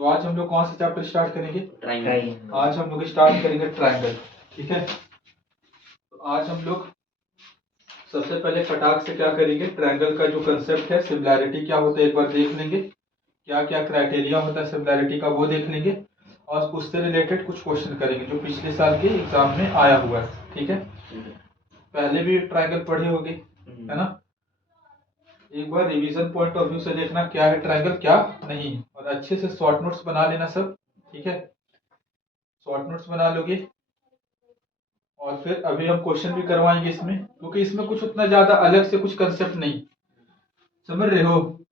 तो आज हम लोग कौन सा चैप्टर स्टार्ट करेंगे? ट्रायंगल। आज हम लोग स्टार्ट करेंगे ट्रायंगल। ठीक है, तो आज हम लोग सबसे पहले फटाक से क्या करेंगे, ट्रायंगल का जो कंसेप्ट है, सिमिलैरिटी क्या होता है एक बार देख लेंगे, क्या क्या क्राइटेरिया होता है सिमिलैरिटी का वो देख लेंगे, और उससे रिलेटेड कुछ क्वेश्चन करेंगे जो पिछले साल के एग्जाम में आया हुआ है। ठीक है, पहले भी ट्रायंगल पढ़े होंगे, है ना? एक बार रिवीजन पॉइंट ऑफ व्यू से देखना क्या है ट्रायंगल क्या नहीं है, और अच्छे से शॉर्ट नोट्स बना लेना सब। ठीक है, शॉर्ट नोट्स बना लोगे, और फिर अभी हम क्वेश्चन भी करवाएंगे इसमें, क्योंकि इसमें कुछ उतना ज्यादा अलग से कुछ कंसेप्ट नहीं, समझ रहे हो?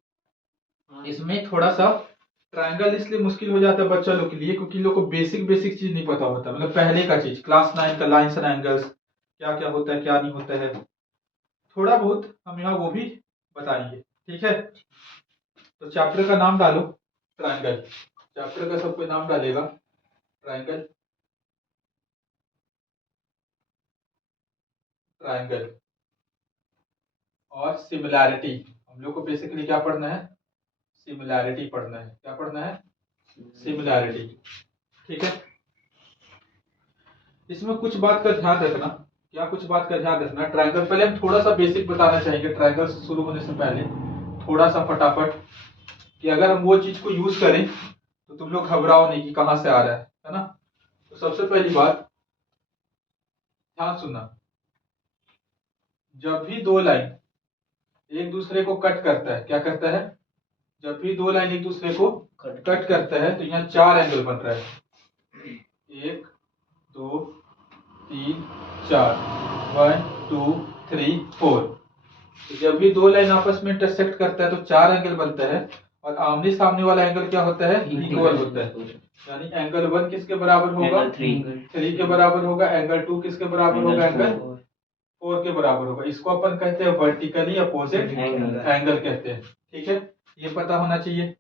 इसमें थोड़ा सा ट्रायंगल इसलिए मुश्किल हो जाता है बच्चा लोग के लिए, क्योंकि लोग को बेसिक बेसिक चीज नहीं पता होता, मतलब पहले का चीज क्लास 9 का लाइन्स एंड एंगल्स क्या क्या होता है क्या नहीं होता है, थोड़ा बहुत हम यहाँ वो भी बताएंगे। ठीक है, तो चैप्टर का नाम डालो ट्रायंगल, चैप्टर का सब कोई नाम डालेगा ट्रायंगल, ट्रायंगल और सिमिलैरिटी। हम लोग को बेसिकली क्या पढ़ना है? सिमिलैरिटी पढ़ना है। क्या पढ़ना है? सिमिलैरिटी। ठीक है, इसमें कुछ बात का ध्यान रखना। क्या कुछ बात का ध्यान रखना? ट्रायंगल पहले हम थोड़ा सा बेसिक बताना चाहेंगे ट्रायंगल से शुरू होने से पहले, थोड़ा सा फटाफट, कि अगर हम वो चीज को यूज करें तो तुम लोग घबराओ नहीं कि कहां से आ रहा है ना? तो सबसे पहली बात ध्यान सुनना, जब भी दो लाइन एक दूसरे को कट करता है, क्या करता है? जब भी दो लाइन एक दूसरे को कट करता है तो यहाँ चार एंगल बन रहा है, 1 2 3 4, 1 2 3 4। तो जब भी दो लाइन आपस में इंटरसेक्ट करता है तो चार एंगल बनता है, और आमने सामने वाला एंगल क्या होता है? इक्वल होता है। यानी एंगल 1 किसके बराबर होगा? 3 के बराबर होगा। एंगल 2 किसके बराबर होगा? एंगल 4 के बराबर होगा। इसको अपन कहते हैं वर्टिकली अपोजिट एंगल कहते हैं। ठीक है, ये पता होना चाहिए।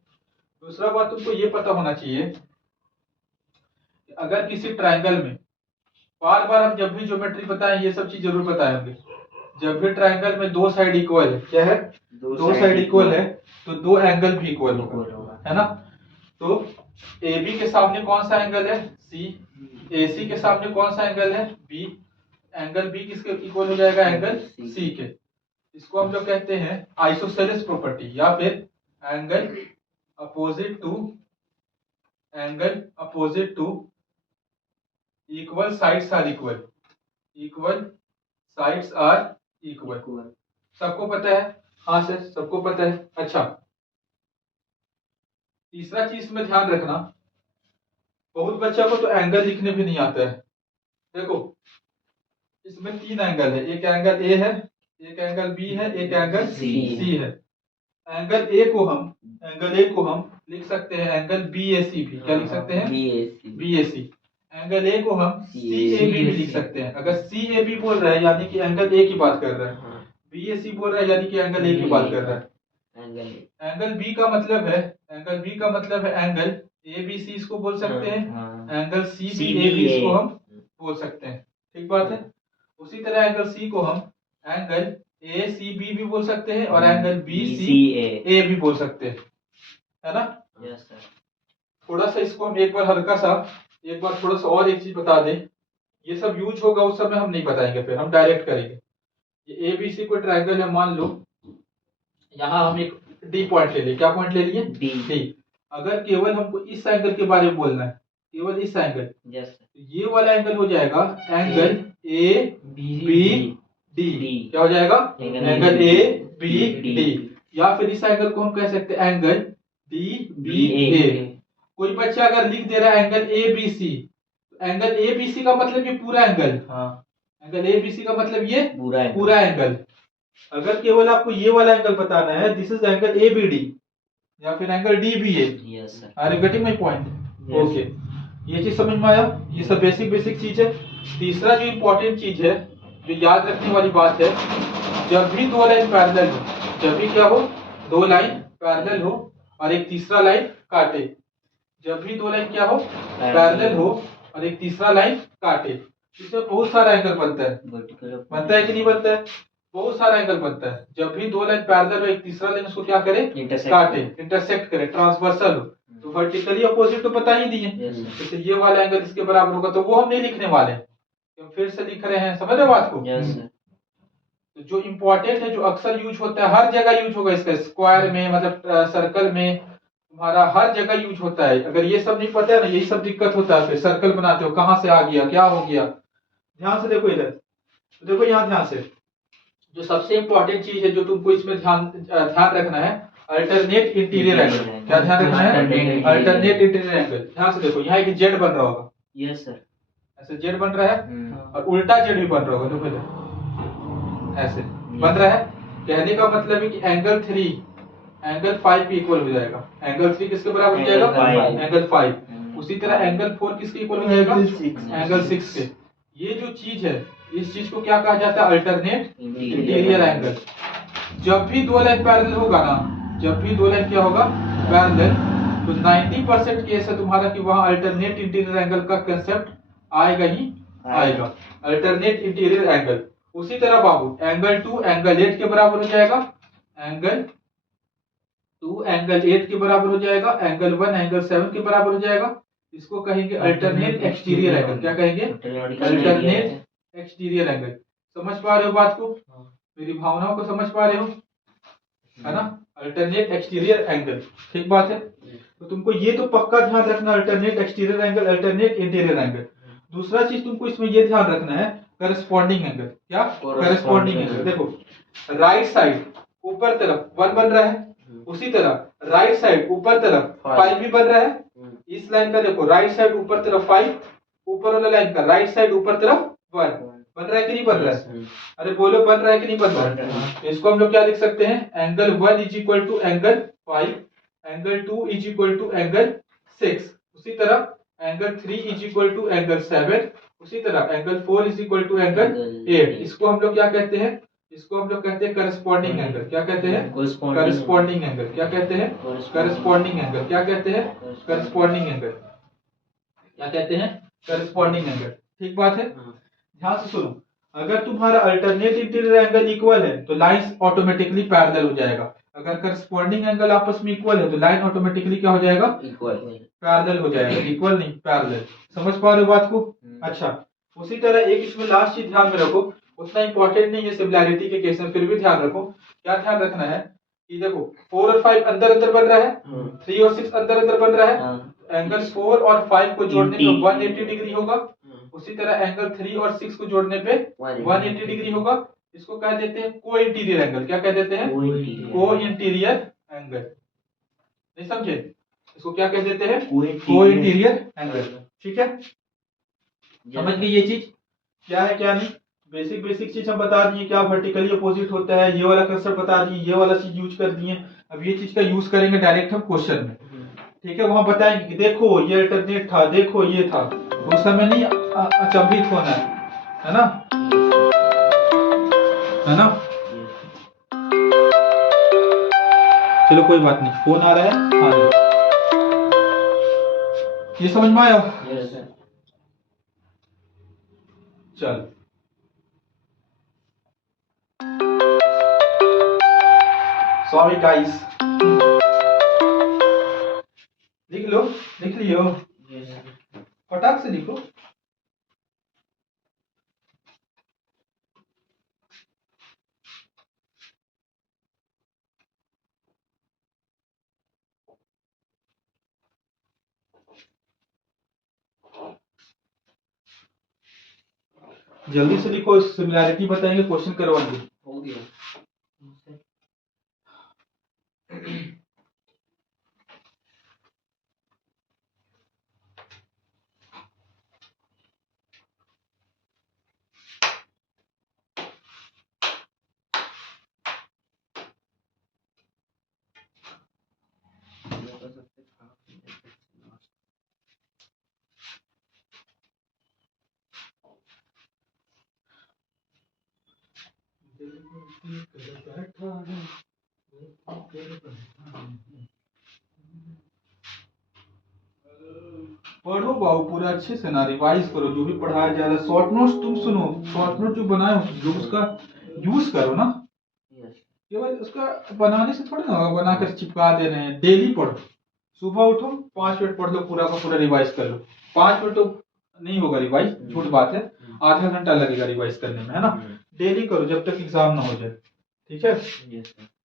दूसरा बात तुमको ये पता होना चाहिए कि अगर किसी ट्रायंगल में, बार बार हम जब भी ज्योमेट्री बताएं ये सब चीज जरूर बताए होंगे, जब भी ट्रायंगल में दो साइड इक्वल है, क्या है? दो साइड इक्वल है तो दो एंगल भी इक्वल होगा, है ना? तो AB के सामने कौन सा एंगल है? C। AC के सामने कौन सा एंगल है? B। एंगल B किसके इक्वल हो जाएगा? एंगल C के। इसको हम लोग कहते हैं आइसोसेलेस प्रॉपर्टी, या फिर angle opposite to equal sides are equal, equal sides are equal. सबको पता है? हाँ सर, सबको पता है। अच्छा, तीसरा चीज में ध्यान रखना, बहुत बच्चा को तो एंगल लिखने भी नहीं आता है। देखो, इसमें तीन एंगल है, एक एंगल ए है, एक एंगल बी है, एक एंगल सी है। एंगल ए को हम लिख सकते हैं एंगल BAC भी। क्या लिख सकते हैं? BAC। एंगल ए को हम CAB भी लिख सकते हैं। अगर CAB बोल रहा है यानी कि एंगल ए की बात कर रहा है, BAC बोल रहा है यानी कि एंगल ए की बात कर रहा है। एंगल B का मतलब है, एंगल B का मतलब है एंगल ABC, इसको बोल सकते हैं। एंगल CBAB इसको हम बोल सकते हैं। ठीक बात है। उसी तरह एंगल C को हम एंगल ACB भी बोल सकते हैं, और एंगल BCA भी बोल सकते हैं, है ना? Yes sir. थोड़ा सा इसको हम एक बार थोड़ा सा और एक चीज बता दें, ये सब यूज होगा उस समय हम नहीं बताएंगे, फिर हम डायरेक्ट करेंगे। ये ABC को ट्रायंगल है, मान लो यहाँ हम एक D पॉइंट ले लिए। क्या पॉइंट ले लिए? D। अगर केवल हमको इस एंगल के बारे में बोलना है, केवल इस एंगल, ये वाला एंगल हो जाएगा एंगल ABD। क्या हो जाएगा? Angle ABD। या फिर इस एंगल को हम कह सकते हैं एंगल DBA। कोई बच्चा अगर लिख दे रहा है एंगल ABC, तो एंगल ABC का मतलब ये पूरा एंगल, एंगल ABC का मतलब ये पूरा एंगल। अगर केवल आपको ये वाला एंगल बताना है, दिस इज एंगल ABD या फिर angle DBA। Yes sir, are you getting my point? Okay, ये चीज समझ में आया? ये सब बेसिक चीज है। तीसरा जो इंपॉर्टेंट चीज है, जो याद रखने वाली बात है, जब भी दो लाइन पैरेलल हो, जब भी क्या हो? दो लाइन पैरेलल हो और एक तीसरा लाइन काटे, जब भी दो लाइन क्या हो? पैरेलल हो और एक तीसरा लाइन काटे, इसमें बहुत सारा एंगल बनता है कि नहीं बनता है? बहुत सारा एंगल बनता है। जब भी दो लाइन पैरेलल हो, एक तीसरा लाइन उसको क्या करे? काटे, इंटरसेक्ट करे, ट्रांसवर्सल हो, तो वर्टिकली अपोजिट तो बता ही दिए। जैसे ये वाला एंगल इसके बराबर होगा, तो वो हम नहीं लिखने वाले, हम फिर से लिख रहे हैं, समझ रहे हो बात को। तो जो इम्पोर्टेंट है, जो अक्सर यूज होता है, हर जगह यूज होगा इसका, स्क्वायर में मतलब सर्कल में, तुम्हारा हर जगह यूज होता है। अगर ये सब नहीं पता है ना, यही सब दिक्कत होता है, फिर सर्कल बनाते हो कहां से आ गया, क्या हो गया। ध्यान से देखो इधर, देखो यहाँ ध्यान से, जो सबसे इंपॉर्टेंट चीज है जो तुमको इसमें ध्यान रखना है, अल्टरनेट इंटीरियर एंगल। क्या ध्यान रखना है? Alternate interior angle. ध्यान से देखो, यहाँ एक जेड बन रहा होगा। Yes sir. ऐसे जेड बन रहा है और उल्टा जेड भी बन रहा होगा, देखो इधर ऐसे बन रहा है। कहने का मतलब है कि एंगल 3 एंगल 5 के इक्वल हो जाएगा। एंगल 3 किसके बराबर हो जाएगा? एंगल 5। उसी तरह एंगल 4 किसके इक्वल हो जाएगा? एंगल 6 के। ये जो चीज है, इस चीज को क्या कहा जाता है? Alternate interior angle. जब भी दो लाइन पैरेलल होगा ना, जब भी दो लाइन क्या होगा? पैरेलल, तो 90% केस है तुम्हारा कि वहां अल्टरनेट इंटीरियर एंगल का कंसेप्ट आएगा ही आएगा। Alternate interior angle. उसी तरह बाबू एंगल 2 एंगल 8 के बराबर हो जाएगा, एंगल 2 एंगल 8 के बराबर हो जाएगा, एंगल 1 एंगल 7 के बराबर हो जाएगा। इसको कहेंगे अल्टरनेट एक्सटीरियर एंगल। क्या कहेंगे? Alternate exterior angle. समझ पा रहे हो बात को? मेरी भावनाओं को समझ पा रहे हो, है ना? अल्टरनेट एक्सटीरियर एंगल, ठीक बात है। तो तुमको ये तो पक्का ध्यान रखना, alternate exterior angle, alternate interior angle. दूसरा चीज तुमको इसमें ये ध्यान रखना है, करस्पॉन्डिंग एंगल। क्या? Corresponding angle. देखो राइट साइड ऊपर तरफ 1 बन रहा है, उसी तरह राइट साइड ऊपर तरफ 5 भी बन रहा है। इस लाइन का देखो राइट साइड ऊपर तरफ 5, ऊपर वाला लाइन का राइट साइड ऊपर तरफ 1 बन रहा है कि नहीं बन रहा है? अरे बोलो, बन रहा है कि नहीं बन रहा है? इसको हम लोग क्या लिख सकते हैं? Angle 1 is equal to angle 5, angle 2 is equal to angle 6, उसी तरह angle 3 is equal to angle 7, उसी तरह angle 4 is equal to angle 8। इसको हम लोग क्या कहते हैं? इसको हम लोग कहते हैं करस्पॉन्डिंग एंगल। क्या कहते हैं? Corresponding angle. क्या कहते हैं? Corresponding angle. क्या कहते हैं? Corresponding angle. क्या कहते हैं? Corresponding angle. ठीक बात है। ध्यान से सुनो, अगर तुम्हारा अल्टरनेट इंटीरियर एंगल इक्वल है तो लाइंस ऑटोमेटिकली पैरेलल हो जाएगा। अगर करस्पॉन्डिंग एंगल आपस में इक्वल है तो लाइन ऑटोमेटिकली क्या हो जाएगा? इक्वल, पैरेलल हो जाएगा। इक्वल नहीं, पैरेलल। समझ पा रहे हो बात को? अच्छा, उसी तरह एक इसमें लास्ट चीज ध्यान में रखो, उतना इंपॉर्टेंट नहीं है सिमिलैरिटी के केस में, फिर भी ध्यान रखो। क्या ध्यान रखना है कि देखो 4 और 5 अंदर अंदर बन रहा है, 3 और 6 अंदर अंदर बन रहा है। एंगल 4 और 5 को जोड़ने पे 180 डिग्री होगा, उसी तरह एंगल 3 और 6 को जोड़ने पे 180 डिग्री होगा। इसको कह देते हैं को इंटीरियर एंगल। क्या कह देते हैं? को इंटीरियर एंगल। नहीं समझे? इसको क्या कह देते हैं? को इंटीरियर एंगल। ठीक है, समझ गए ये चीज क्या है क्या नहीं? बेसिक चीज हम बता दिए, क्या वर्टिकली अपोजिट होता है, ये वाला कंसेप्ट बता दिए, ये वाला चीज यूज कर दिए। अब ये चीज का यूज करेंगे डायरेक्ट हम क्वेश्चन में। ठीक है, वहां बताएंगे कि देखो ये अल्टरनेट था, देखो ये था। उस समय नहीं अचंभित होना है ना? है ना? चलो कोई बात नहीं, फोन आ रहा है। हाँ, ये समझ में आया? चल, सॉरी गाइस, लिख लो, लिख लियो, फटाक से लिखो। जल्दी से लिखो, सिमिलैरिटी बताएंगे, क्वेश्चन करवाएंगे। हो गया। पढ़ो बाबू, पूरा अच्छे से ना रिवाइज करो, जो भी पढ़ाया जा रहा है। शॉर्ट नोट्स तुम सुनो, शॉर्ट नोट जो बनाए हो जो उसका यूज करो ना। केवल उसका बनाने से थोड़ा ना बनाकर चिपका दे रहे हैं। डेली पढ़ो, सुबह उठो 5 मिनट पढ़ लो, पूरा का पूरा रिवाइज कर लो। 5 मिनट तो नहीं होगा रिवाइज, झूठ बात है, आधा घंटा लगेगा रिवाइज करने में, है ना। डेली करो जब तक एग्जाम ना हो जाए, ठीक है। Yes sir.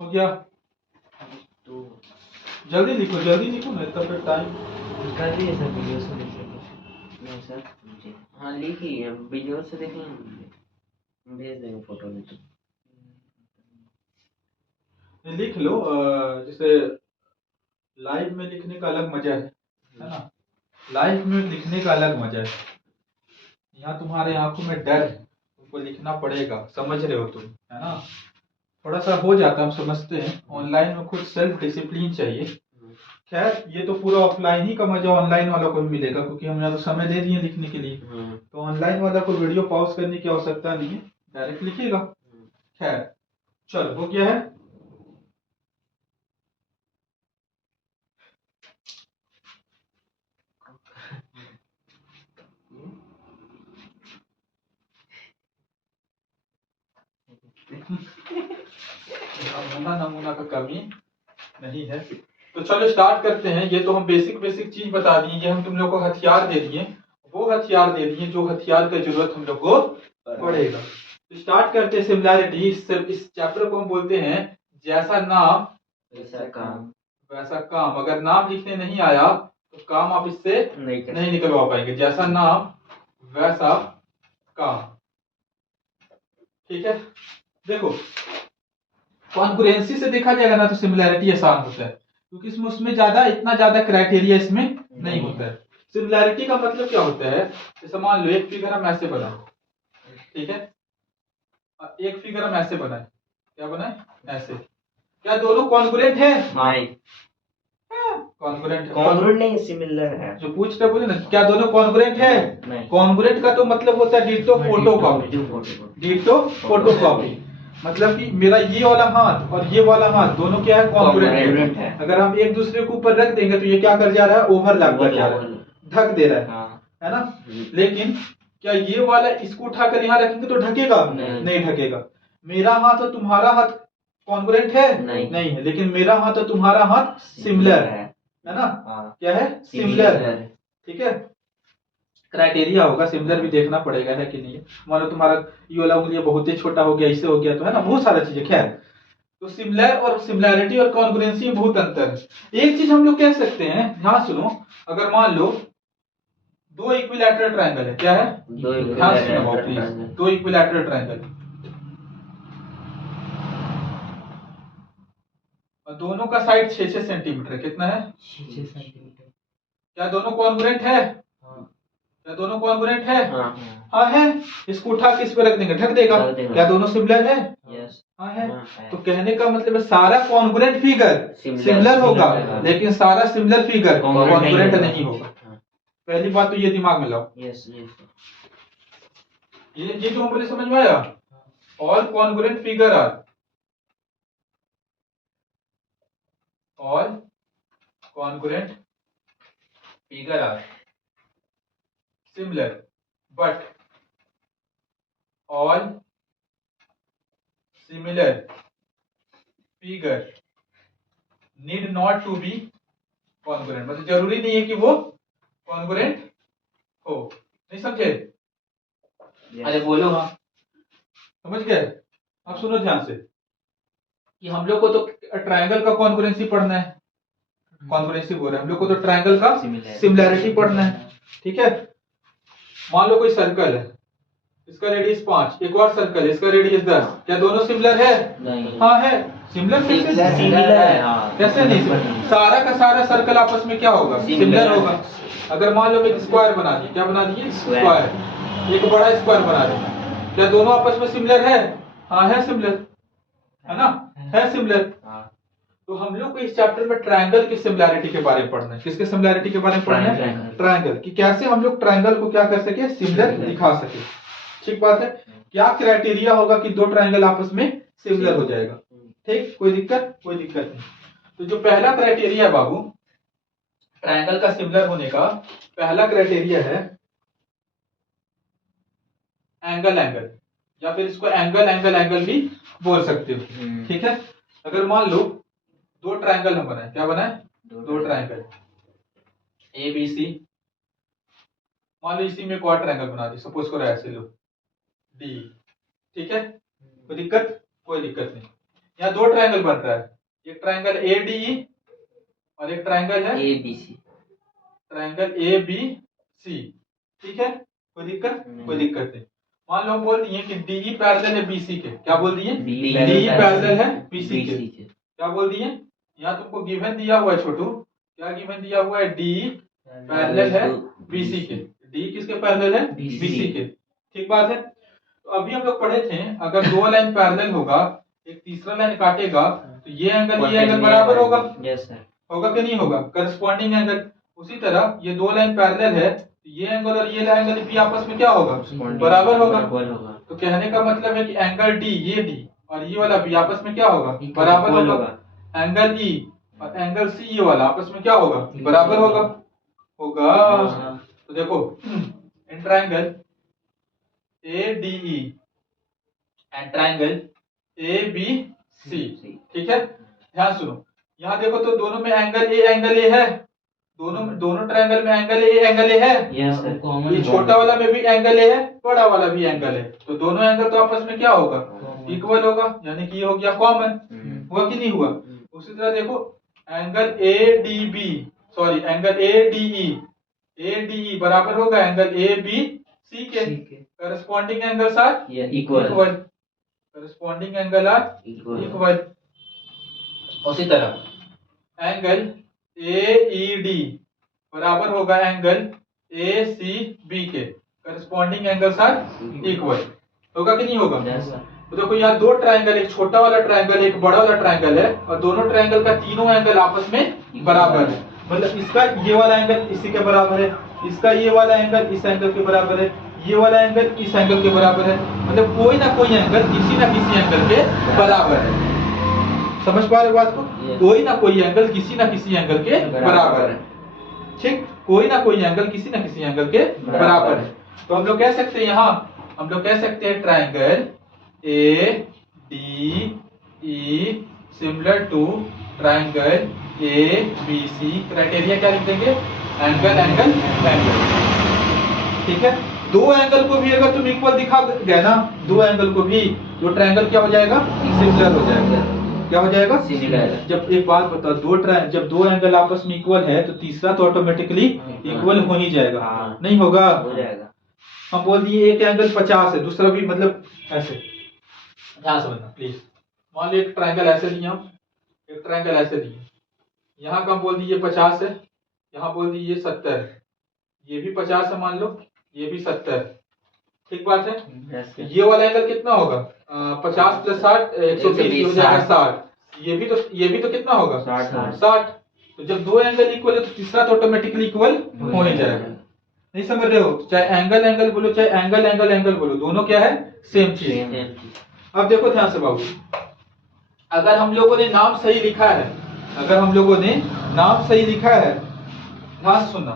हो गया, तो जल्दी लिखो नहीं तो फिर टाइम। कर दिए सर, वीडियो से देख लेंगे। नहीं सर जी, हाँ लिखिए, वीडियो से देख लेंगे, भेज देंगे फोटो में। तो लिख लो, जैसे लाइव में लिखने का अलग मजा है ना। लाइव में लिखने का अलग मजा है। यहाँ तुम्हारे आंखों में डर है, तुमको लिखना पड़ेगा, समझ रहे हो तुम, है ना। थोड़ा सा हो जाता है, हम समझते हैं। ऑनलाइन में खुद सेल्फ डिसिप्लिन चाहिए। खैर ये तो पूरा ऑफलाइन ही का मजा ऑनलाइन वाला को भी मिलेगा, क्योंकि हम यहाँ तो समय दे दिए लिखने के लिए। तो ऑनलाइन वाला को वीडियो पॉज करने की आवश्यकता नहीं है, डायरेक्ट लिखिएगा। खैर चलो, हो गया है। नमूना का कमी नहीं है। तो चलो स्टार्ट करते हैं। ये तो हम बेसिक चीज बता दिए, ये हम तुम लोग को हथियार दे दिए, वो हथियार दे दिए जो हथियार की जरूरत हम लोग को पड़ेगा। तो स्टार्ट करते हैं सिमिलैरिटी। इस चैप्टर को हम बोलते हैं जैसा नाम वैसा काम। अगर नाम लिखने नहीं आया तो काम आप इससे नहीं निकलवा पाएंगे। जैसा नाम वैसा काम, ठीक है। देखो कॉन्करेंसी से देखा जाएगा ना तो सिमिलैरिटी आसान होता है, क्योंकि इसमें उसमें इतना ज्यादा क्राइटेरिया इसमें नहीं होता है। सिमिलैरिटी का मतलब क्या होता है, जैसे मान लो एक फिगर हम ऐसे बनाए, ठीक है। एक फिगर हम ऐसे बनाए, क्या बनाए ऐसे, क्या दोनों कॉन्करेंट है? नहीं, कॉन्करेंट नहीं, सिमिलर है। जो पूछ रहे बोले ना, क्या दोनों कॉन्करेंट है? कॉन्करेंट का तो मतलब होता है डिटो फोटोकॉपी। डिटो फोटोकॉपी मतलब कि मेरा ये वाला हाथ और ये वाला हाथ दोनों क्या है? कॉन्करेंट है। अगर हम एक दूसरे के ऊपर रख देंगे तो ये क्या कर जा रहा है? ओवरलैप कर जा रहा है, ढक दे रहा है ना। लेकिन क्या ये वाला इसको उठाकर यहाँ रखेंगे तो ढकेगा? नहीं ढकेगा। मेरा हाथ और तुम्हारा हाथ कॉन्करेंट है? नहीं है। लेकिन मेरा हाथ और तुम्हारा हाथ सिमिलर है ना। क्या है? सिमिलर है, ठीक है। क्राइटेरिया होगा, सिमिलर भी देखना पड़ेगा है कि नहीं। मान लो तुम्हारा ये वाला उंगली बहुत ही छोटा हो गया, इससे हो गया, तो है ना, बहुत सारा चीजें। खैर तो सिमिलर और सिमिलैरिटी और कॉन्ग्रुएंसी में बहुत अंतर है। एक चीज हम लोग कह सकते हैं, ध्यान सुनो, अगर मान लो दो इक्विलैटरल ट्रायंगल है, क्या है? ध्यान सुनो प्लीज, दो इक्विलैटरल ट्रायंगल और दोनों का साइड 6-6 सेंटीमीटर है। कितना है? 6 सेंटीमीटर। क्या दोनों कॉन्ग्रुएंट है? क्या दोनों कॉन्ग्रुएंट है? हाँ है। इसको उठा के इस पे रख देंगे, ढक देगा। क्या दोनों सिमिलर है? हाँ है। तो कहने का मतलब है सारा कॉन्ग्रुएंट फिगर सिमिलर होगा, लेकिन सारा सिमिलर फिगर कॉन्ग्रुएंट नहीं होगा। पहली बात तो ये दिमाग में लाओ। ये जो हम बोले समझ में आया। और कॉन्ग्रुएंट फिगर आर और congruent figure are similar but all similar figure need not to be congruent। मतलब जरूरी नहीं है कि वो congruent हो। नहीं समझे? अरे बोलो हाँ, समझ गए? अब सुनो ध्यान से कि हम लोग को तो ट्रायंगल का कॉन्ग्रुएंसी पढ़ना है, कॉन्ग्रुएंसी बोल रहे हैं हम लोग को, तो ट्रायंगल का सिमिलैरिटी पढ़ना है, ठीक है। मान लो कोई सर्कल है, इसका रेडियस 5, एक और सर्कल है, इसका रेडियस 10। क्या दोनों सिमिलर है? नहीं। हाँ है। सिमिलर कैसे नहीं? सारा का सारा सर्कल आपस में क्या होगा? सिमिलर होगा। अगर मान लो एक स्क्वायर बना दिए, क्या बना दिए? स्क्वायर। एक बड़ा स्क्वायर बना दिया, क्या दोनों आपस में सिमिलर है? हाँ है, सिमिलर है ना, है सिमिलर। तो हम लोग को इस चैप्टर में ट्रायंगल की सिमिलैरिटी के बारे में पढ़ना है। किसके सिमिलैरिटी के बारे में पढ़ना है? ट्रायंगल की, कैसे हम लोग ट्रायंगल को क्या कर सके, सिमिलर दिखा सके। ठीक बात है। क्या क्राइटेरिया होगा कि दो ट्रायंगल आपस में सिमिलर हो जाएगा? ठीक, कोई दिक्कत? कोई दिक्कत नहीं। तो जो पहला क्राइटेरिया है बाबू ट्रायंगल का सिमिलर होने का, पहला क्राइटेरिया है एंगल एंगल, या फिर इसको एंगल एंगल एंगल भी बोल सकते हो। ठीक है। अगर मान लो दो ट्रायंगल हम बनाए, क्या बनाए? दो ट्रायंगल ए बी सी। मान लो इसी में एक और ट्रायंगल बना दी, सपोज करो ऐसे लो डी। ठीक है, कोई दिक्कत? कोई दिक्कत नहीं। यहाँ दो ट्रायंगल बन रहा है, एक ट्रायंगल ए डी और एक ट्रायंगल है A B C, triangle A B C. ठीक है, कोई दिक्कत? कोई दिक्कत नहीं। मान लो हम बोल दिए कि डी पैरेलल है बीसी के, क्या बोल दिए? डी पैरेलल है बीसी के। क्या बोल दिए? यहाँ तुमको गिवन दिया हुआ है छोटू, क्या गिवन दिया हुआ है? डी पैरेलल है बीसी के। डी किसके पैरेलल है? बीसी के। ठीक बात है। तो अभी हम लोग पढ़े थे, अगर दो लाइन पैरेलल होगा, एक तीसरा लाइन काटेगा, तो ये एंगल बराबर होगा। Yes sir. होगा कि नहीं होगा? Corresponding angle. उसी तरह ये दो लाइन पैरेलल है, तो ये एंगल और ये एंगल भी आपस में क्या होगा? बराबर होगा। तो कहने का मतलब है कि एंगल डी, ये डी और ये वाला भी आपस में क्या होगा? बराबर होगा। एंगल ई और एंगल सी, ये वाला आपस में क्या होगा? बराबर होगा। तो देखो इन triangle A D E and triangle A B C. ठीक है, ध्यान सुनो। यहाँ देखो तो दोनों में एंगल ए है, दोनों ट्रायंगल में एंगल ए है। Yes sir. ये छोटा वाला में भी एंगल ए है, बड़ा वाला भी एंगल है, तो दोनों एंगल तो आपस में क्या होगा? इक्वल होगा, यानी कि ये हो गया कॉमन। हुआ कि नहीं हुआ? उसी तरह देखो angle A D B, sorry angle A D E बराबर होगा एंगल ए बी सी के। Corresponding angles are equal. Corresponding angle are equal. उसी तरह एंगल ए ई डी बराबर होगा एंगल ए सी बी के। Corresponding angles are equal. होगा कि नहीं होगा? तो देखो यहाँ दो ट्रायंगल, एक छोटा वाला ट्रायंगल एक बड़ा वाला ट्रायंगल है, और दोनों ट्रायंगल का तीनों एंगल आपस में बराबर है। मतलब इसका ये वाला एंगल इसी के बराबर है, इसका ये वाला एंगल इस एंगल के बराबर है, ये वाला एंगल इस एंगल के बराबर है। मतलब कोई ना कोई एंगल किसी ना किसी एंगल के बराबर है। समझ पा रहे हो बात को? कोई ना कोई एंगल किसी ना किसी एंगल के बराबर है। ठीक, कोई ना कोई एंगल किसी ना किसी एंगल के बराबर है। तो हम लोग कह सकते हैं, यहाँ हम लोग कह सकते हैं triangle A D E similar to triangle A B C. Criteria क्या लिख देंगे? Angle angle angle. ठीक है, दो एंगल को भी अगर तुम इक्वल दिखा गए ना, दो एंगल को भी, तो ट्रायंगल क्या हो जाएगा? सिमिलर हो जाएगा। क्या हो जाएगा? सिमिलर। जब एक बात बताओ, जब दो एंगल आपस में इक्वल है, तो तीसरा तो ऑटोमेटिकली इक्वल हो ही जाएगा। नहीं होगा? हो जाएगा। हम बोल दिए एक एंगल 50 है, दूसरा भी, मतलब ऐसे ध्यान समझना प्लीज। मान लो एक ट्रायंगल ऐसे दिया, एक ट्रायंगल ऐसे दिए, यहाँ का हम बोल दिए 50 है, यहाँ बोल दिए 70 है, ये भी 50 है मान लो, ये भी 70। ठीक बात है। ये वाला एंगल कितना होगा? 50 प्लस 60 120 हो जाएगा 60। ये भी तो कितना होगा? 60। तो जब दो एंगल इक्वल है, तो तीसरा तो ऑटोमेटिकली इक्वल हो ही जाएगा। नहीं समझ रहे हो? चाहे एंगल एंगल बोलो, चाहे एंगल एंगल एंगल बोलो, दोनों क्या है? सेम चीज। अब देखो ध्यान से बाबू, अगर हम लोगों ने नाम सही लिखा है, अगर हम लोगों ने नाम सही लिखा है, ध्यान से सुनना,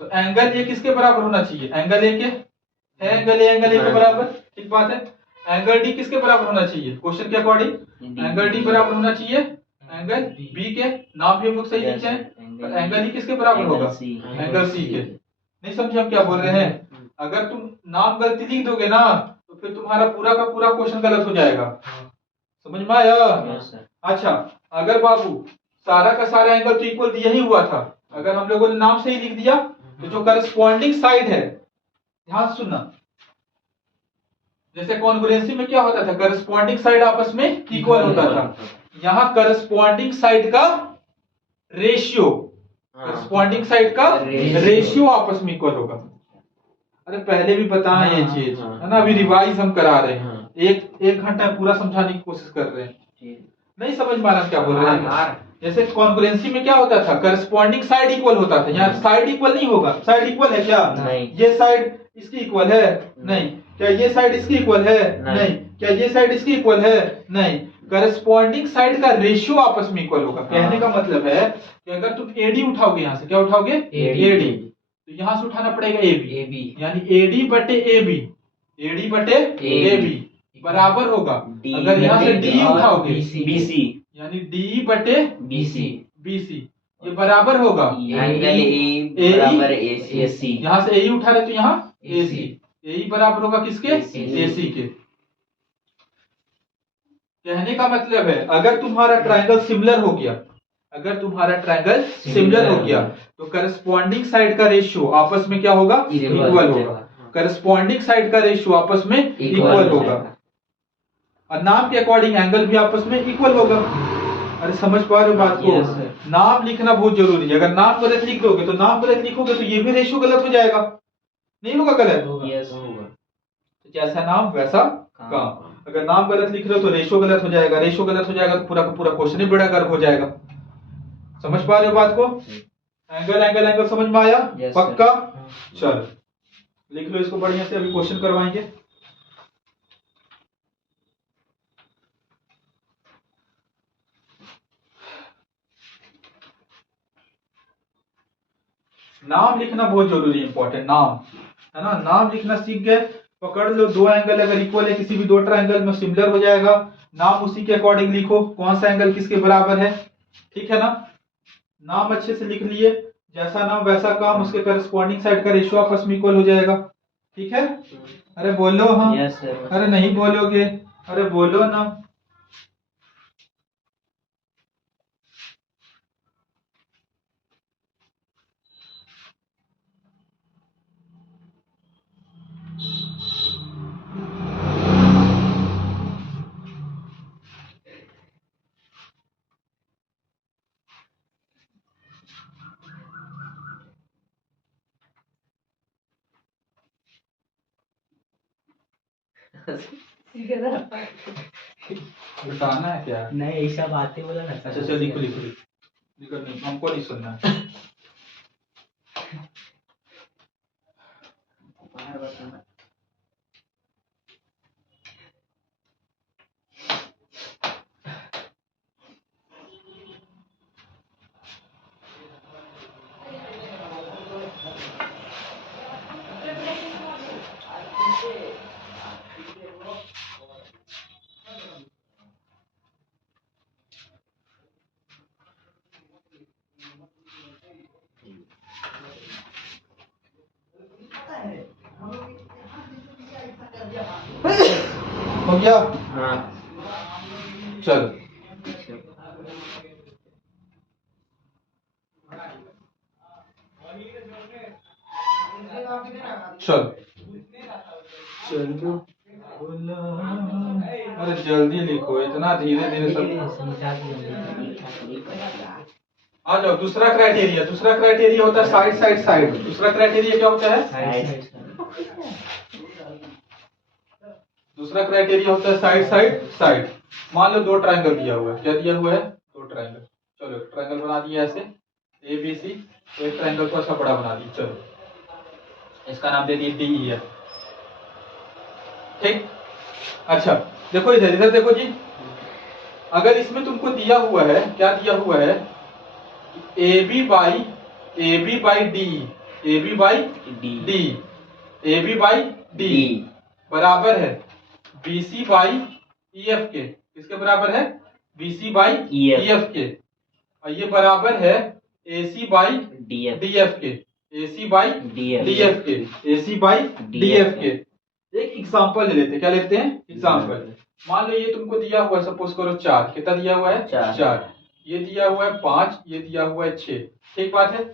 तो एंगल ए किसके बराबर होना चाहिए? एंगल ए के है, एंगल ए के बराबर। ठीक बात है। एंगल डी किसके बराबर होना चाहिए? क्वेश्चन के अकॉर्डिंग एंगल डी बराबर होना चाहिए एंगल बी के। नाम भी हम लोग सही लिखे हैं, पर एंगल डी किसके बराबर होगा? एंगल सी के। नहीं समझे हम क्या बोल रहे हैं? अगर तुम नाम गलती लिख दोगे ना, तो फिर तुम्हारा पूरा का पूरा क्वेश्चन गलत हो जाएगा। समझ में आया? अच्छा, अगर बाबू सारा का सारा एंगल तो इक्वल दिया ही हुआ था, अगर हम लोगों ने नाम सही लिख दिया, तो जो करस्पॉन्डिंग साइड है, ध्यान सुनना, जैसे कॉन्ग्रुएंसी में क्या होता था? करस्पॉन्डिंग साइड आपस में इक्वल होता था। यहाँ करस्पॉन्डिंग साइड का रेशियो, करस्पॉन्डिंग साइड का रेशियो आपस में इक्वल होगा। अरे पहले भी बताया ये चीज है ना, अभी रिवाइज हम करा रहे हैं, एक घंटा पूरा समझाने की कोशिश कर रहे हैं। नहीं समझ में आ रहा क्या बोल रहे हैं? आर जैसे कॉन्करेंसी में क्या होता था, करस्पॉन्डिंग साइड इक्वल होता था, यहाँ साइड इक्वल नहीं होगा। साइड इक्वल है क्या? नहीं। ये साइड इसकी इक्वल है? नहीं। क्या ये साइड इसकी इक्वल है? नहीं। क्या ये साइड इसकी इक्वल है? नहीं। करस्पॉन्डिंग साइड का रेशियो आपस में इक्वल होगा। कहने का मतलब है कि अगर तुम एडी उठाओगे, यहाँ से क्या उठाओगे? एडी। तो यहाँ से उठाना पड़ेगा एबी, यानी एडी बटे एबी, एडी बटे एबी बराबर होगा। अगर यहाँ से डी उठाओगे, बीसी, यानी डी बटे बीसी, बीसी, ये बराबर होगा एंगल ए बराबर एसी। यहाँ से ए उठा रहे तो यहाँ एसी, ए बराबर होगा किसके? एसी के। कहने का मतलब है अगर तुम्हारा ट्रायंगल सिमिलर हो गया, अगर तुम्हारा ट्रायंगल सिमिलर हो गया तो करस्पॉन्डिंग साइड का रेशियो आपस में क्या होगा? इक्वल होगा। करस्पॉन्डिंग साइड का रेशियो आपस में इक्वल होगा और नाम के अकॉर्डिंग एंगल भी आपस में इक्वल होगा। अरे समझ पा रहे हो बात को? नाम लिखना बहुत जरूरी है। अगर नाम गलत लिख दोगे तो नाम गलत लिखोगे तो ये भी रेशियो गलत हो जाएगा, नहीं होगा गलत? होगा। तो जैसा नाम वैसा काम। अगर नाम गलत लिख रहे हो तो रेशियो गलत हो जाएगा, रेशियो गलत हो जाएगा तो पूरा का पूरा क्वेश्चन ही बेड़ा गर्क हो जाएगा। समझ पा रहे हो बात को? एंगल एंगल एंगल समझ में आया? पक्का? चल लिख लो इसको बढ़िया से, अभी क्वेश्चन करवाएंगे। नाम लिखना बहुत जरूरी है, इंपॉर्टेंट नाम है ना। नाम लिखना सीख गए, पकड़ लो। दो एंगल अगर इक्वल है किसी भी दो ट्रायंगल में, सिमिलर हो जाएगा। नाम उसी के अकॉर्डिंग लिखो, कौन सा एंगल किसके बराबर है, ठीक है ना। नाम अच्छे से लिख लिए, जैसा नाम वैसा काम, उसके करस्पॉन्डिंग साइड का रेशियो आपस में इक्वल हो जाएगा, ठीक है। अरे बोलो हाँ। अरे नहीं बोलोगे, अरे बोलो ना। बताना है क्या? नहीं ऐसा बातें बोला ना। अच्छा चल लिखो लिखो लिखो, दिक्कत नहीं, हमको नहीं सुनना है। बताना। हो गया? हाँ चल चल चल, अरे जल्दी लिखो, इतना धीरे धीरे सब। आ जाओ। दूसरा क्राइटेरिया, दूसरा क्राइटेरिया होता है साइड साइड साइड। दूसरा क्राइटेरिया क्या होता है? दूसरा क्राइटेरिया होता है साइड साइड साइड। मान लो दो ट्रायंगल दिया हुआ है, क्या दिया हुआ है? दो ट्रायंगल। चलो एक ट्रायंगल बना दिया ऐसे ए बी सी, तो एक ट्रायंगल को ऐसा बड़ा बना दिया। चलो इसका नाम दे दिए डी एफ, ठीक। अच्छा देखो इधर, इधर देखो जी। अगर इसमें तुमको दिया हुआ है, क्या दिया हुआ है? A B by D, A B by D, A B by D बराबर है B C by E F के। किसके बराबर है? B C by E F के। और ये बराबर है A C by D F के, A C by D F के, A C by D F के। एक एग्जांपल ले लेते हैं, क्या लेते हैं? एग्जांपल। मान लो ये तुमको दिया हुआ है, सपोज करो 4। कितना दिया हुआ है? 4। ये दिया हुआ है 5, ये दिया हुआ है 6, ठीक बात है।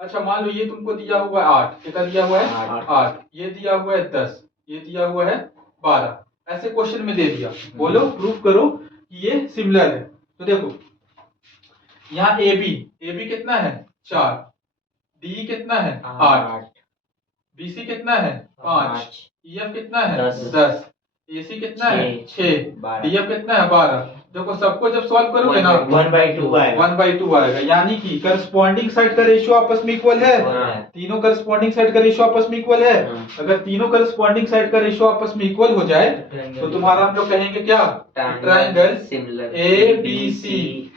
अच्छा मान लो ये तुमको दिया हुआ है 8। कितना दिया हुआ है? 8। ये दिया हुआ है 10, ये दिया हुआ है 12। ऐसे क्वेश्चन में दे दिया, बोलो प्रूफ करो कि ये सिमिलर है। तो देखो यहाँ ए बी कितना है? 4। डी कितना है? 8। बी सी कितना है? 5। ई एफ कितना है? 10। ए सी कितना है? 6। डी एफ कितना है? 12। देखो सबको जब सॉल्व करोगे ना 1/2 आएगा। 1/2 आएगा, यानी कि करस्पॉन्डिंग साइड का रेशियो आपस में इक्वल है। हाँ। तीनों करस्पॉन्डिंग साइड का रेशियो आपस में इक्वल है। हाँ। अगर तीनों करस्पॉन्डिंग साइड का रेशियो आपस में इक्वल हो जाए तो तुम्हारा हम लोग कहेंगे क्या, ट्रायंगल सिमिलर ABC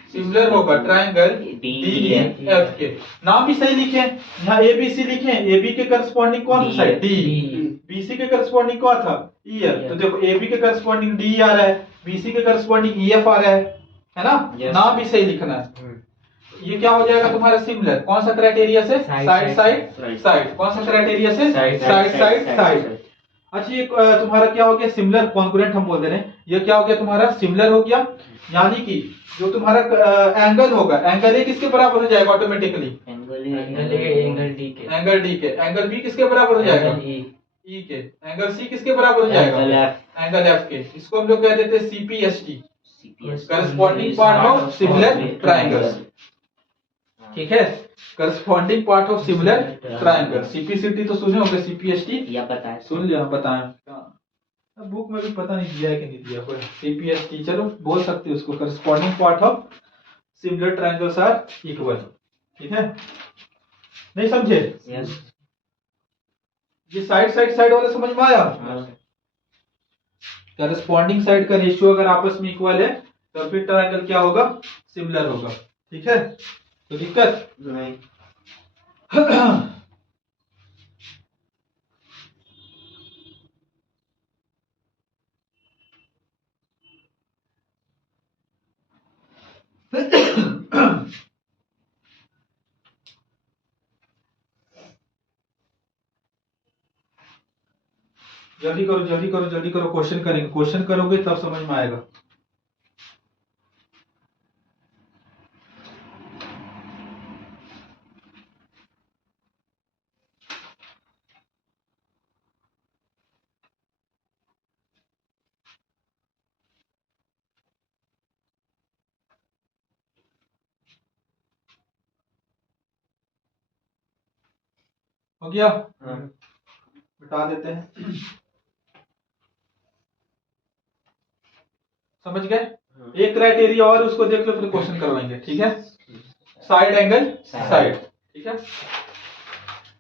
सिमिलर होगा ट्रायंगल DEF के। नाम भी सही लिखे, यहाँ ABC लिखे, AB के करस्पॉन्डिंग कौन सा साइड, D, BC के करस्पॉन्डिंग कौन था, EF। तो देखो AB के करस्पॉन्डिंग D आ रहा है, BC के करस्पॉन्डिंग EF आ रहा है ना। नाम भी सही लिखना है। ये क्या हो जाएगा तुम्हारा सिमिलर, कौन सा क्राइटेरिया से, साइड साइड साइड। कौन सा क्राइटेरिया से, साइड साइड साइड। अच्छा ये तुम्हारा क्या हो गया, सिमिलर कॉन्ग्रुएंट हम बोल दे रहे हैं। ये क्या हो गया तुम्हारा, सिमिलर हो गया, यानी कि जो तुम्हारा एंगल होगा, एंगल ए किसके बराबर हो जाएगा ऑटोमेटिकली, एंगल डी के। एंगल बी किसके बराबर हो जाएगा, ई के। एंगल सी किसके बराबर हो जाएगा, एंगल एफ के। इसको हम लोग कह देते हैं CPST, corresponding part of similar triangles. ठीक है, corresponding part of similar triangle. CPCT तो सुने होंगे, CPST या बताएं, सुन लिया, बताएं। बुक में भी पता नहीं दिया है कि नहीं दिया कोई। CPST चलो बोल सकते हो उसको, corresponding part of similar triangles are equal. ठीक है, नहीं समझे? ये साइड साइड साइड वाला समझ में आया? करस्पॉन्डिंग साइड का रेशियो अगर आपस में इक्वल है तो फिर ट्रायंगल क्या होगा, सिमिलर होगा। ठीक है, तो दिक्कत नहीं। जल्दी करो जल्दी करो जल्दी करो, क्वेश्चन करेंगे। क्वेश्चन करोगे तब समझ में आएगा। हो गया? बिठा देते हैं। समझ गए? एक क्राइटेरिया और उसको देख लो, फिर क्वेश्चन करवाएंगे। ठीक है, साइड एंगल साइड। ठीक है,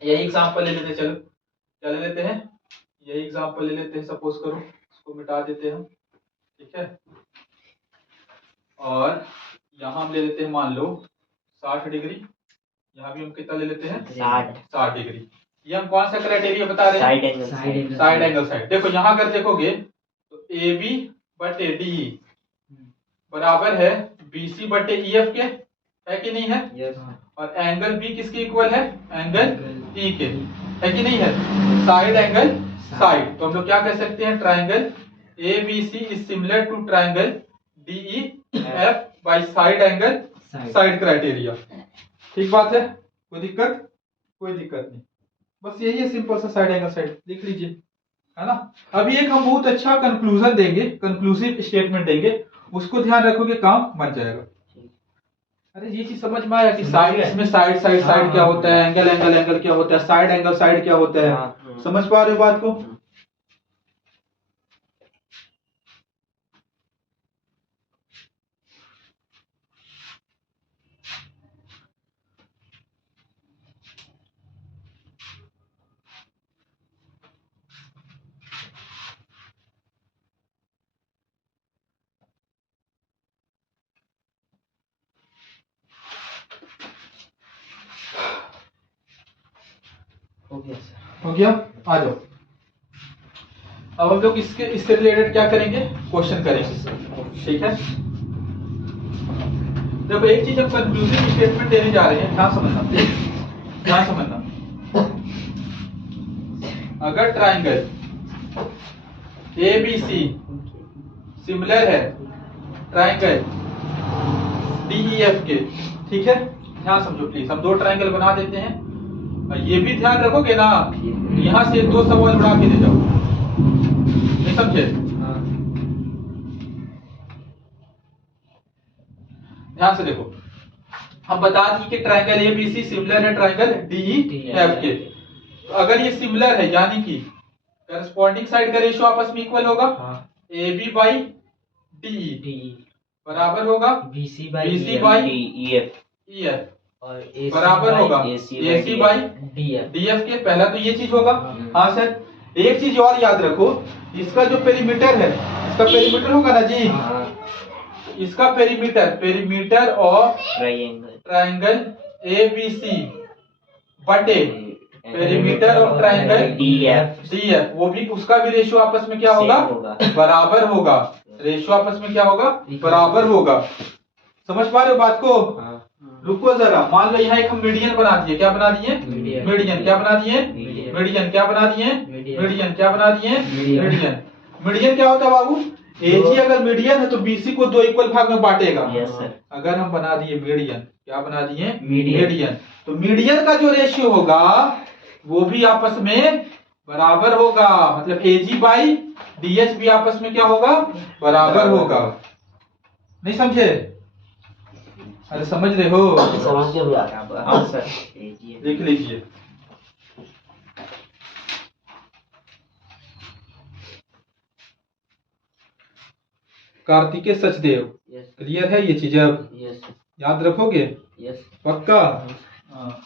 यही एग्जांपल ले लेते हैं। चलो क्या ले लेते हैं, यही एग्जांपल ले लेते हैं। सपोज करो इसको मिटा देते हैं हम। ठीक है, और यहां हम ले लेते हैं, मान लो 60 डिग्री। यहाँ भी हम कितना ले लेते हैं, 60 डिग्री। ये हम कौन सा क्राइटेरिया बता रहे हैं, साइड एंगल साइड। देखो यहाँ अगर देखोगे तो AB बटे DE बराबर है BC बटे EF के, है कि नहीं है? और एंगल B किसके इक्वल है, एंगल E के, है कि नहीं है? Side angle side. तो हम लोग क्या कह सकते हैं, triangle ABC is similar to triangle DEF by side angle side criteria. ठीक बात है, कोई दिक्कत? कोई दिक्कत नहीं, बस यही है, सिंपल सा साइड एंगल साइड लिख लीजिए, है ना। अभी एक हम बहुत अच्छा कंक्लूजन देंगे, कंक्लूसिव स्टेटमेंट देंगे, उसको ध्यान रखोगे काम बन जाएगा। अरे ये चीज समझ में आया कि साइड, इसमें साइड साइड साइड क्या होता है, एंगल एंगल एंगल क्या होता है, साइड एंगल साइड क्या होता है, समझ पा रहे हो बात को? हो गया? आ जाओ। अब हम लोग इससे रिलेटेड क्या करेंगे, क्वेश्चन करेंगे। ठीक है, देखो एक चीज हम कंक्लूसिव स्टेटमेंट देने जा रहे हैं, ध्यान समझना, ध्यान समझना। अगर ट्राइंगल ABC सिमिलर है ट्राइंगल DEF के, ठीक है, ध्यान समझो प्लीज। हम दो ट्राइंगल बना देते हैं, और ये भी ध्यान रखोगे ना, यहां से दो सवाल उड़ा के ले जाओ, नहीं समझे? ध्यान से देखो, हम बता दिए कि ट्राइंगल ABC सिमिलर है ट्राइंगल DEF के। तो अगर ये सिमिलर है, यानी कि करस्पॉन्डिंग साइड का रेशियो आपस में इक्वल होगा, AB बाई DE बराबर होगा BC BC by by DEF EF और AC बराबर होगा AC AC by DF। DF के। पहला तो ये चीज होगा। हाँ। हाँ सर, एक चीज और याद रखो, इसका जो पेरीमीटर है, इसका पेरीमीटर होगा ना जी, हाँ इसका पेरीमीटर ऑफ ट्राइंगल ABC बटे पेरीमीटर ऑफ ट्राइंगल DF, वो भी, उसका भी रेशियो आपस में क्या होगा, बराबर होगा। रेशियो आपस में क्या होगा, बराबर होगा। समझ पा रहे हो बात को? हाँ। रुको जरा, मान लो यहाँ एक हम मीडियन बना दिए। क्या बना दिए? मीडियन। क्या बना दिए? मीडियन। क्या बना दिए? मीडियन। क्या बना दिए? मीडियन। मीडियन क्या होता है बाबू? एजी अगर मीडियन है तो बीसी को 2 इक्वल भाग में बांटेगा। Yes sir. अगर हम बना दिए मीडियन, क्या बना दिए? मीडियन। तो मीडियन का जो रेशियो होगा वो भी आपस में बराबर होगा, मतलब एजी बाई डीएच भी आपस में क्या होगा, बराबर होगा। नहीं समझे? अरे समझ रहे हो? समझ गए बराबर। हाँ सर। देख लीजिए। कार्तिकेय सचदेव, यस क्लियर है ये चीज? अब यस याद रखोगे? यस। पक्का? हाँ।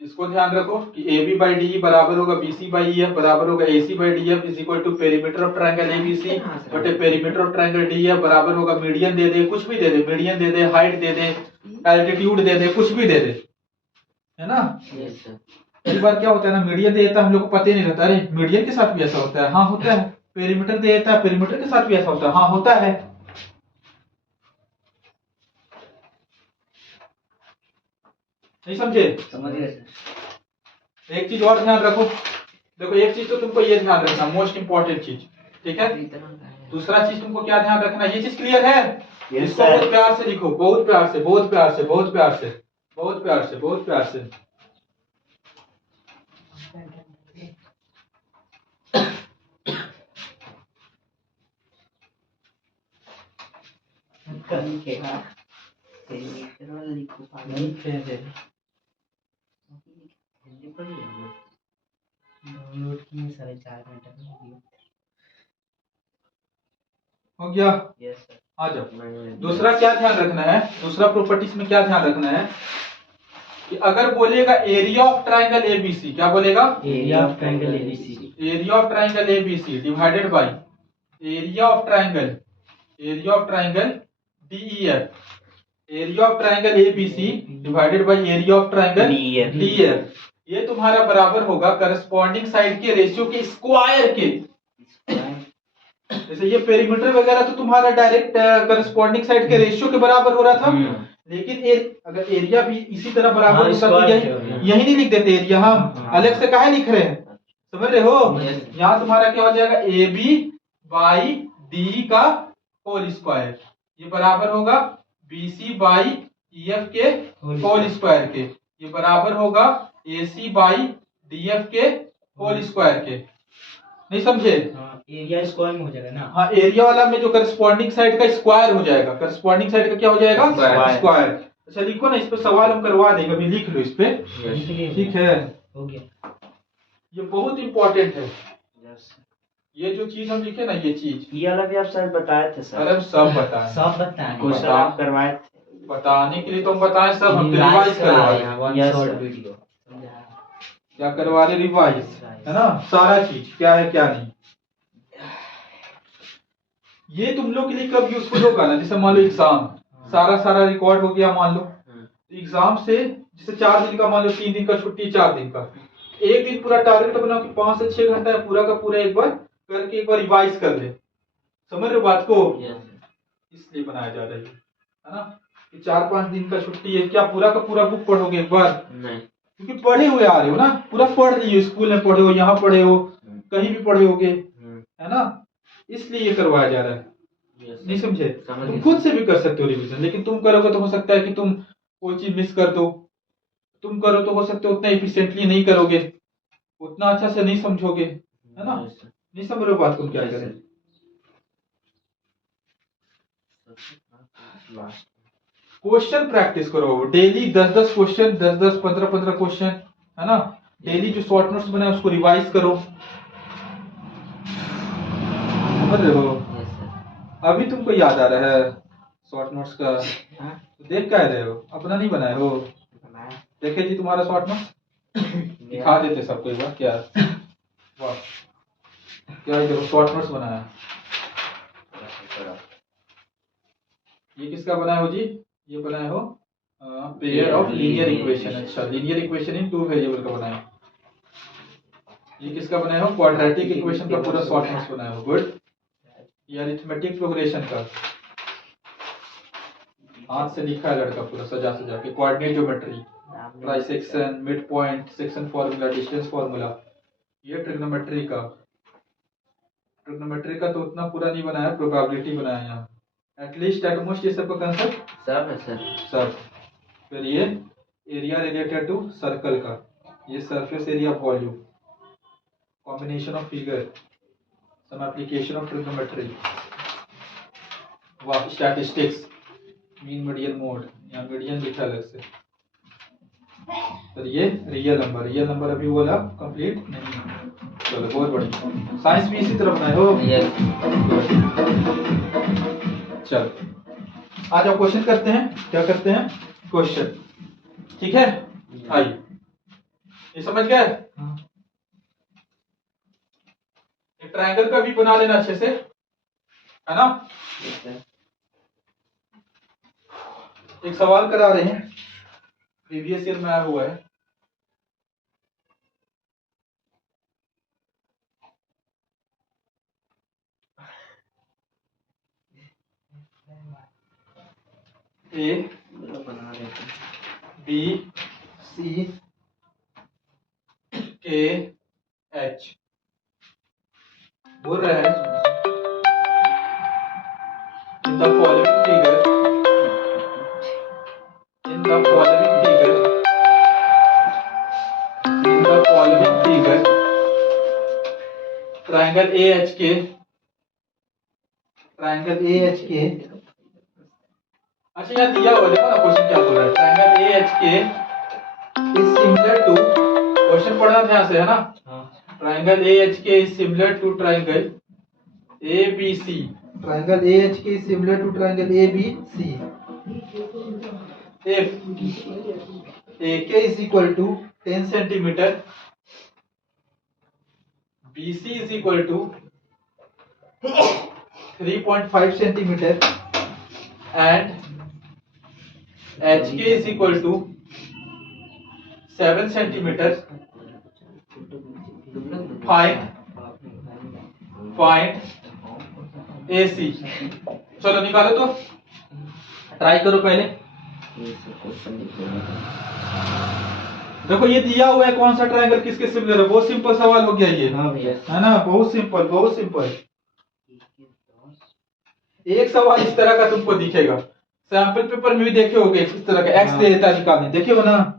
इसको ध्यान रखो कि AB बाई डी बराबर होगा BC बाई EF बराबर होगा AC by DF is equal to perimeter of triangle ABC बटे पेरीमीटर ऑफ ट्रायंगल DF बराबर होगा, मीडियन दे दे, कुछ भी दे दे, मीडियन दे दे, हाइट दे दे, एल्टीट्यूड दे दे, कुछ भी दे दे, है ना? Yes sir. कई बार क्या होता है ना, मीडियन दे देता है, हम लोग को पता ही नहीं रहता, अरे मीडियन के साथ भी ऐसा होता है। हाँ होता है। पेरीमीटर दे देता है, पेरीमीटर के साथ भी ऐसा होता है। हाँ होता है। नहीं समझे? समझ गए सर। एक चीज और ध्यान रखो, देखो एक चीज तो तुमको ये ध्यान रखना, मोस्ट इंपॉर्टेंट चीज, ठीक है? दूसरा चीज तुमको क्या ध्यान रखना, ये चीज क्लियर है? इसको बहुत प्यार से लिखो, बहुत प्यार से, बहुत प्यार से, बहुत प्यार से, बहुत प्यार से, बहुत प्यार से। नहीं थे डाउनलोड किए 4.5 घंटे में हो गया? Yes sir. आ जाओ। दूसरा क्या ध्यान रखना है, दूसरा प्रॉपर्टीज में क्या ध्यान रखना है कि अगर बोलेगा एरिया ऑफ ट्राइंगल ABC, क्या बोलेगा? Area of triangle ABC। Area of triangle ABC divided by area of triangle DEF, area of triangle ABC divided by area of triangle DF, ये तुम्हारा बराबर होगा करस्पॉन्डिंग साइड के रेशियो के square के। जैसे ये पेरीमीटर वगैरह तो तुम्हारा डायरेक्ट करस्पॉन्डिंग साइड के रेशियो के बराबर हो रहा था, लेकिन अगर एरिया भी इसी तरह बराबर होता तो यही नहीं लिख देते एरिया, हम अलग से काहे लिख रहे हैं? समझ रहे हो? यहाँ तुम्हारा क्या हो जाएगा, AB बाई डी का होल स्क्वायर, ये बराबर होगा BC बाई EF के होल स्क्वायर के, ये बराबर होगा AC बाई DF के होल स्क्वायर के। नहीं समझे? एरिया स्क्वायर में हो जाएगा ना? हाँ, एरिया वाला में जो करस्पॉन्डिंग साइड का स्क्वायर हो जाएगा, करस्पॉन्डिंग साइड का क्या हो जाएगा, स्क्वायर। अच्छा लिखो ना, इस पे सवाल हम करवा देंगे, अभी लिख लो इस पे, ठीक है? हो गया। ये बहुत इंपॉर्टेंट है, ये जो चीज हम लिखे ना, ये चीज ये वाला भी आप सर बताए थे सर। अरे सब बताए, सब बताएं। क्वेश्चन आप करवाए थे, बताने के लिए तो हम बताएं, सब हम रिवाइज करवाए। शॉर्ट वीडियो क्या करवा रहे, रिवाइज, है ना? सारा चीज क्या है क्या नहीं, ये तुम लोग के लिए कब यूजफुल होगा ना, जैसे मान लो एग्जाम सारा रिकॉर्ड हो गया, मान लो एग्जाम से जैसे 4 दिन का, मान लो 3 दिन का छुट्टी, 4 दिन का, एक दिन पूरा टारगेट बनाओ कि 5 से 6 घंटा पूरा का पूरा एक बार करके एक बार रिवाइज कर ले। समझ रहे हो बात को? इसलिए बनाया जा रहा है ना, कि 4-5 दिन का छुट्टी है, क्या पूरा का पूरा बुक पढ़ोगे एक बार? नहीं, क्योंकि पढ़े हुए आ रहे हो ना, पूरा पढ़ रही हो, स्कूल में पढ़े हो, यहाँ पढ़े हो, कहीं भी पढ़े होगे, है ना? इसलिए ये करवाया जा रहा है। नहीं समझे? तुम खुद से भी कर सकते हो रिवीजन, लेकिन तुम करोगे तो हो सकता है कि तुम कोई चीज मिस कर दो, तुम करो तो हो सकता है उतना एफिशिएंटली नहीं करोगे, उतना अच्छा से नहीं समझोगे, है ना? नहीं समझ रहे हो बात को? क्या करें? क्वेश्चन प्रैक्टिस करो डेली, 10-10 क्वेश्चन, 10-10, 15-15 क्वेश्चन, है ना? डेली जो शॉर्ट नोट्स बनाए उसको रिवाइज करो। समझ रहे हो? Yes sir. अभी तुमको याद आ रहा है शॉर्ट नोट्स का? हाँ तो देख क्या रहे हो, अपना नहीं बनाए हो? बनाया। देखे जी तुम्हारा शॉर्ट नोट्स, दिखा देते सबको एक बार। क्या वाह, क्या ये देखो शॉर्ट नोट्स बनाया। ये किसका बनाया हो जी? ये बनाया हो पेयर ऑफ लीनियर इक्वेशन। अच्छा, linear equation in two variable का बनाया। ये किसका बनाया हो? क्वाड्रेटिक इक्वेशन का पूरा शॉर्ट नोट्स बनाया हो। गुड। ये अरिथमेटिक प्रोग्रेशन का हाथ से लिखा है लड़का पूरा सजा सजा के। Coordinate geometry, trisection, mid point, section formula, distance formula. ये ट्रिग्नोमेट्री का, ट्रिग्नोमेट्री का तो उतना पूरा नहीं बनाया, प्रोबेबिलिटी बनाया यहाँ। एटलीस्ट एटमोस्ट ये सबका कंसेप्ट सब है सर। सब। फिर ये एरिया रिलेटेड टू सर्कल का, ये surface area volume, combination of figure, some application of trigonometry, वाह स्टैटिस्टिक्स, मीन मीडियन मोड, यहाँ मीडियन लिखा अलग से। फिर ये रियल नंबर अभी बोला कंप्लीट नहीं। चलो बहुत बढ़िया, साइंस भी इसी तरह बनाए हो। यस। चलो आज आप क्वेश्चन करते हैं। क्या करते हैं? क्वेश्चन। ठीक है, आइए। ये समझ गए? हाँ। एक ट्रायंगल का भी बना लेना अच्छे से, है ना? Yes sir. एक सवाल करा रहे हैं, प्रीवियस ईयर में आया हुआ है। ए बना देते हैं। बी सी के एच बोल रहे हैं in the following figure, in the following figure, in the following figure triangle A H के, ट्रायंगल ए एच के। अच्छा यहाँ दिया हुआ देखो ना क्वेश्चन क्या बोल रहा है। Triangle A H K is similar to, question पढ़ना ध्यान से, है ना? हाँ। Triangle A H K is similar to triangle A B C. Triangle A H K is similar to triangle A B C if AK is equal to 10 centimeter, BC is equal to 3.5 centimeter and HK is equal to 7 centimeter, find AC। चलो निकालो तो, try करो पहले। देखो ये दिया हुआ है कौन सा ट्रायंगल किसके सिमिलर है। बहुत सिंपल सवाल हो गया ये, हाँ भैया। है ना? बहुत सिंपल, बहुत सिंपल। एक सवाल इस तरह का तुमको दिखेगा, सैंपल पेपर में भी देखे होगे इस तरह का। एक्स दे देता है निकालने, देखे हो ना?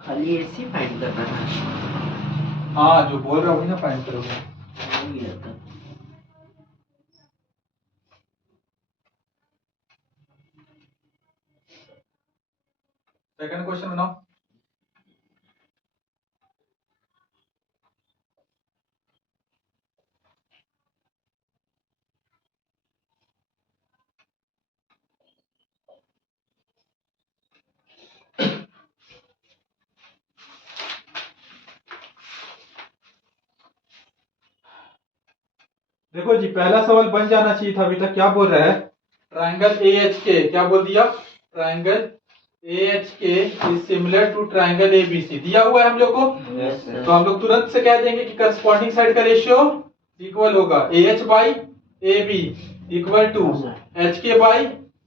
खाली ऐसे फाइंड करना है। हाँ जो बोल रहा हूँ ना फाइंड करोगे। वही रहता। सेकंड क्वेश्चन बनाओ। देखो जी, पहला सवाल बन जाना चाहिए था। अभी तक क्या बोल रहा है? ट्राइंगल AHK, क्या बोल दिया? Triangle AHK is similar to triangle ABC दिया हुआ है हम लोग को। Yes sir. तो हम लोग तुरंत से कह देंगे कि करस्पॉन्डिंग साइड का रेशियो इक्वल होगा AH by AB equal to HK by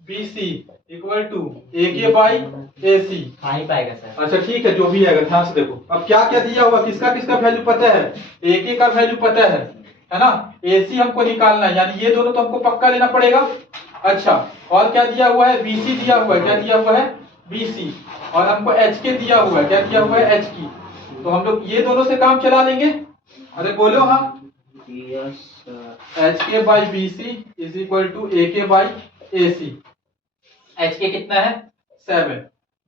BC equal to AK by AC। 5 आएगा सर। अच्छा ठीक है, जो भी आएगा ध्यान से देखो। अब क्या क्या दिया हुआ, किसका किसका वैल्यू पता है? AK का वैल्यू पता है ना? AC हमको निकालना है, यानी ये दोनों तो हमको पक्का लेना पड़ेगा। अच्छा, और क्या दिया हुआ है? BC दिया हुआ है। क्या दिया हुआ है? BC। और हमको HK दिया हुआ है। क्या दिया हुआ है? HK। तो हम लोग ये दोनों से काम चला लेंगे। अरे बोलो हाँ। Yes sir. HK by BC is equal to AK by AC। HK कितना है? 7।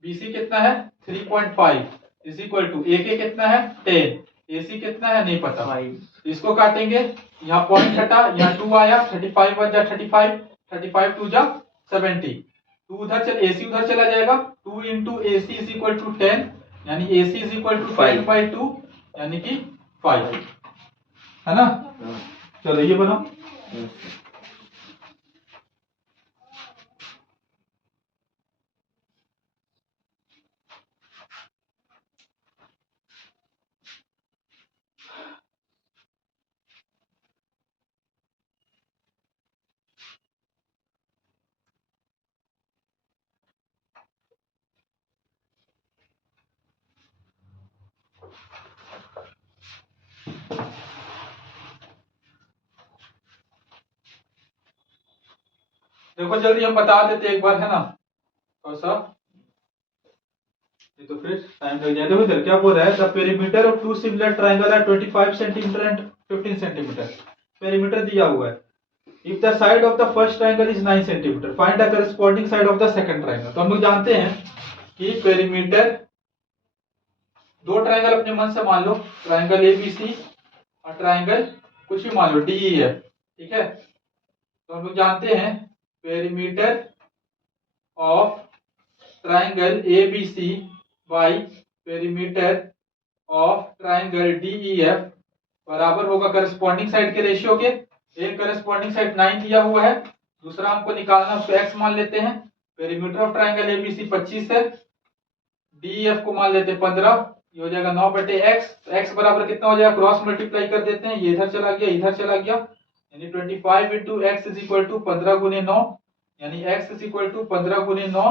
BC कितना है? 3.5 इज इक्वल टू AK कितना है? 10। AC कितना है? नहीं पता। 5। इसको काटेंगे, यहाँ पॉइंट हटा, यहाँ 2 आया, 35 1 जा 35, 35 2 जा 70। 2 उधर चल, AC उधर चला जाएगा। 2 into AC is equal to 10, यानी AC is equal to 10 by 2 यानी कि 5, है ना? चलो ये बनाओ। देखो जल्दी हम बता देते एक बार, है ना? थोड़ा सा ये तो फिर टाइम लग जाएगा। देखो इधर क्या बोल रहा है? The perimeter of two similar triangle are 25 centimetre and 15 centimetre. Perimeter दिया हुआ है। If the side of the first triangle is 9 centimetre, find the corresponding side of the second triangle. तो हम लोग जानते हैं कि पेरीमीटर, दो ट्राइंगल अपने मन से मान लो, ट्राइंगल ABC और ट्राइंगल कुछ भी मान लो DEF, ठीक है? तो हम लोग जानते हैं perimeter of triangle ABC by perimeter of triangle DEF बराबर होगा करस्पॉन्डिंग साइड के रेशियो के। एक करस्पॉन्डिंग साइड 9 दिया हुआ है, दूसरा हमको निकालना, उसको x मान लेते हैं। पेरीमीटर ऑफ ट्राइंगल ABC 25 है, DEF को मान लेते हैं 15, ये हो जाएगा 9 बटे x। x बराबर कितना हो जाएगा? क्रॉस मल्टीप्लाई कर देते हैं, ये इधर चला गया, इधर चला गया, यानी 25 into x is equal to 15 गुने 9, यानी x इज इक्वल टू 15 गुने 9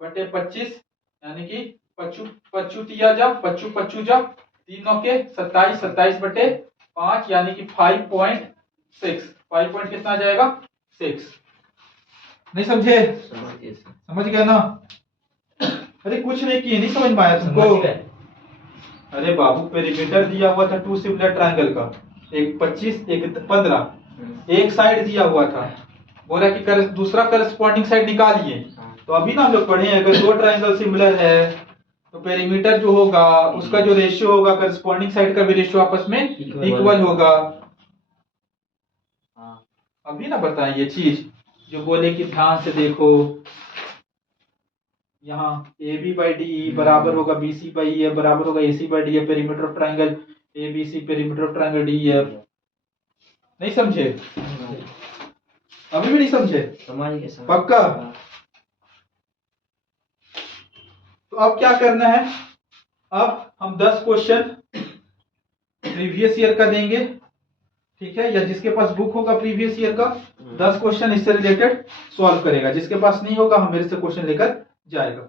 बटे 25, यानी कि पच्चू तिया जा, पच्चू जा, 3 9 के 27, 27 बटे 5, यानी कि 5.6। 5 पॉइंट कितना आ जाएगा? 6। नहीं समझे? समझ गया ना? अरे कुछ नहीं किए, नहीं समझ में आया तुमको? अरे बाबू, पेरीमीटर दिया हुआ था टू सिमिलर ट्राइंगल का, एक 25 एक 15, एक साइड दिया हुआ था, बोला कि दूसरा करस्पॉन्डिंग साइड निकालिए। तो अभी ना हम लोग पढ़े हैं, अगर दो ट्राइंगल सिमिलर है तो पेरीमीटर जो होगा उसका जो रेशियो होगा करस्पॉन्डिंग साइड का भी रेशियो आपस में इक्वल होगा। अभी ना बताएं ये चीज, जो बोले कि ध्यान से देखो, यहाँ AB बाई DE बराबर होगा BC बाई EF बराबर होगा AC by DF, perimeter of triangle ABC perimeter of triangle DEF। नहीं समझे? अभी भी नहीं समझे? पक्का? तो अब क्या करना है? अब हम 10 क्वेश्चन प्रीवियस ईयर का देंगे, ठीक है? या जिसके पास बुक होगा प्रीवियस ईयर का 10 क्वेश्चन इससे रिलेटेड सॉल्व करेगा। जिसके पास नहीं होगा हम मेरे से क्वेश्चन लेकर जाएगा,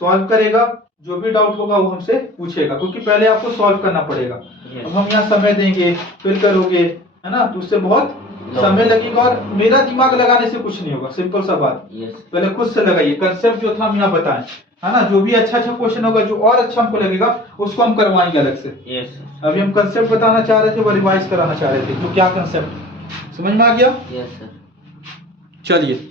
सॉल्व करेगा, जो भी डाउट होगा वो हमसे पूछेगा, क्योंकि पहले आपको सॉल्व करना पड़ेगा। अब हम यहाँ समय देंगे, फिर करोगे, है ना? तो उससे बहुत समय लगेगा और मेरा दिमाग लगाने से कुछ नहीं होगा। सिंपल सा बात, पहले खुद से लगाइए। कंसेप्ट जो था हम यहाँ बताएं, है ना? जो भी अच्छा क्वेश्चन होगा, जो और अच्छा हमको लगेगा उसको हम करवाएंगे अलग से। अभी हम कंसेप्ट बताना चाह रहे थे, वो रिवाइज कराना चाह रहे थे। तो क्या कंसेप्ट समझ में आ गया? Yes sir. चलिए।